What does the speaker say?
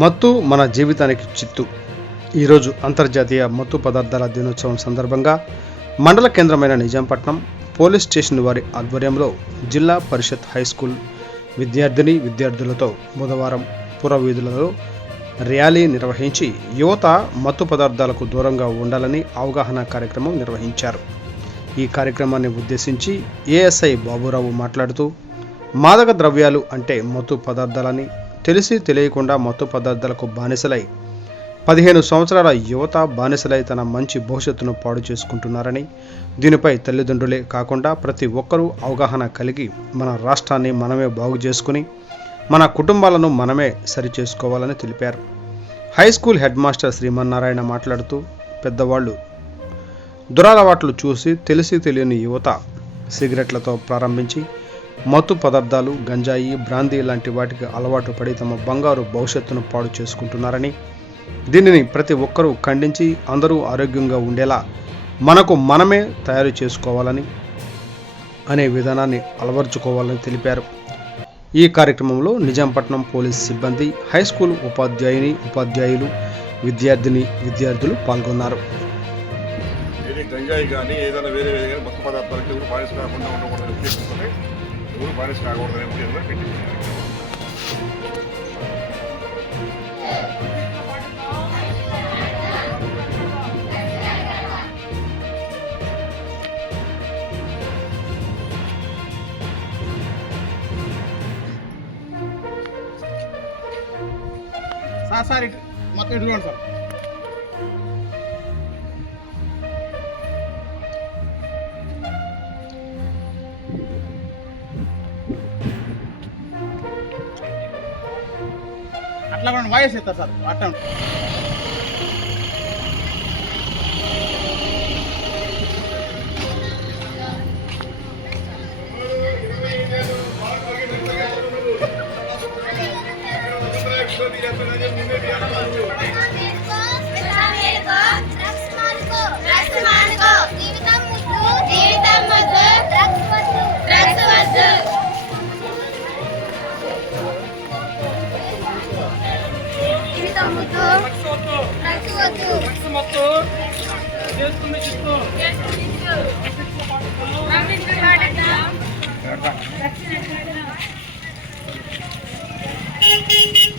మత్తు మన జీవితానికి చిత్తు. ఈరోజు అంతర్జాతీయ మత్తు పదార్థాల దినోత్సవం సందర్భంగా మండల కేంద్రమైన నిజాంపట్నం పోలీస్ స్టేషన్ వారి ఆధ్వర్యంలో జిల్లా పరిషత్ హై స్కూల్ విద్యార్థులతో బుధవారం పురవీధులలో ర్యాలీ నిర్వహించి యువత మత్తు పదార్థాలకు దూరంగా ఉండాలని అవగాహన కార్యక్రమం నిర్వహించారు. ఈ కార్యక్రమాన్ని ఉద్దేశించి ఏఎస్ఐ బాబురావు మాట్లాడుతూ మాదక ద్రవ్యాలు అంటే మత్తు పదార్థాలని, తెలిసి తెలియకుండా మత్తు పదార్థాలకు బానిసలై 15 సంవత్సరాల యువత బానిసలై తన మంచి భవిష్యత్తును పాడు చేసుకుంటున్నారని, దీనిపై తల్లిదండ్రులే కాకుండా ప్రతి ఒక్కరూ అవగాహన కలిగి మన రాష్ట్రాన్ని మనమే బాగు చేసుకుని మన కుటుంబాలను మనమే సరిచేసుకోవాలని తెలిపారు. High school head master Srimannarayana మాట్లాడుతూ పెద్దవాళ్ళు దురలవాట్లు చూసి తెలిసి తెలియని యువత సిగరెట్లతో ప్రారంభించి మత్తు పదార్థాలు, గంజాయి, బ్రాందీ లాంటి వాటికి అలవాటు పడి తమ బంగారు భవిష్యత్తును పాడు చేసుకుంటున్నారని, దీనిని ప్రతి ఒక్కరూ ఖండించి అందరూ ఆరోగ్యంగా ఉండేలా మనకు మనమే తయారు చేసుకోవాలని అనే విధానాన్ని అలవర్చుకోవాలని తెలిపారు. ఈ కార్యక్రమంలో నిజాంపట్నం పోలీస్ సిబ్బంది, హై స్కూల్ ఉపాధ్యాయులు, విద్యార్థులు పాల్గొన్నారు. గంజాయి కానీ ఏదైనా వేరే కానీ మత్తు పదార్థాలకి ఎవరు బానిస కాకుండా ఉండకూడదని ఉద్దేశించుకొని ఎవరు బానిస కాకూడదనే ఉద్దేశంగా పెట్టింది. సార్ మొత్తం ఇటుకోండి సార్. అట్లా కూడా వాయిస్ ఇస్తారు సార్. అట్లా చేస్తుంది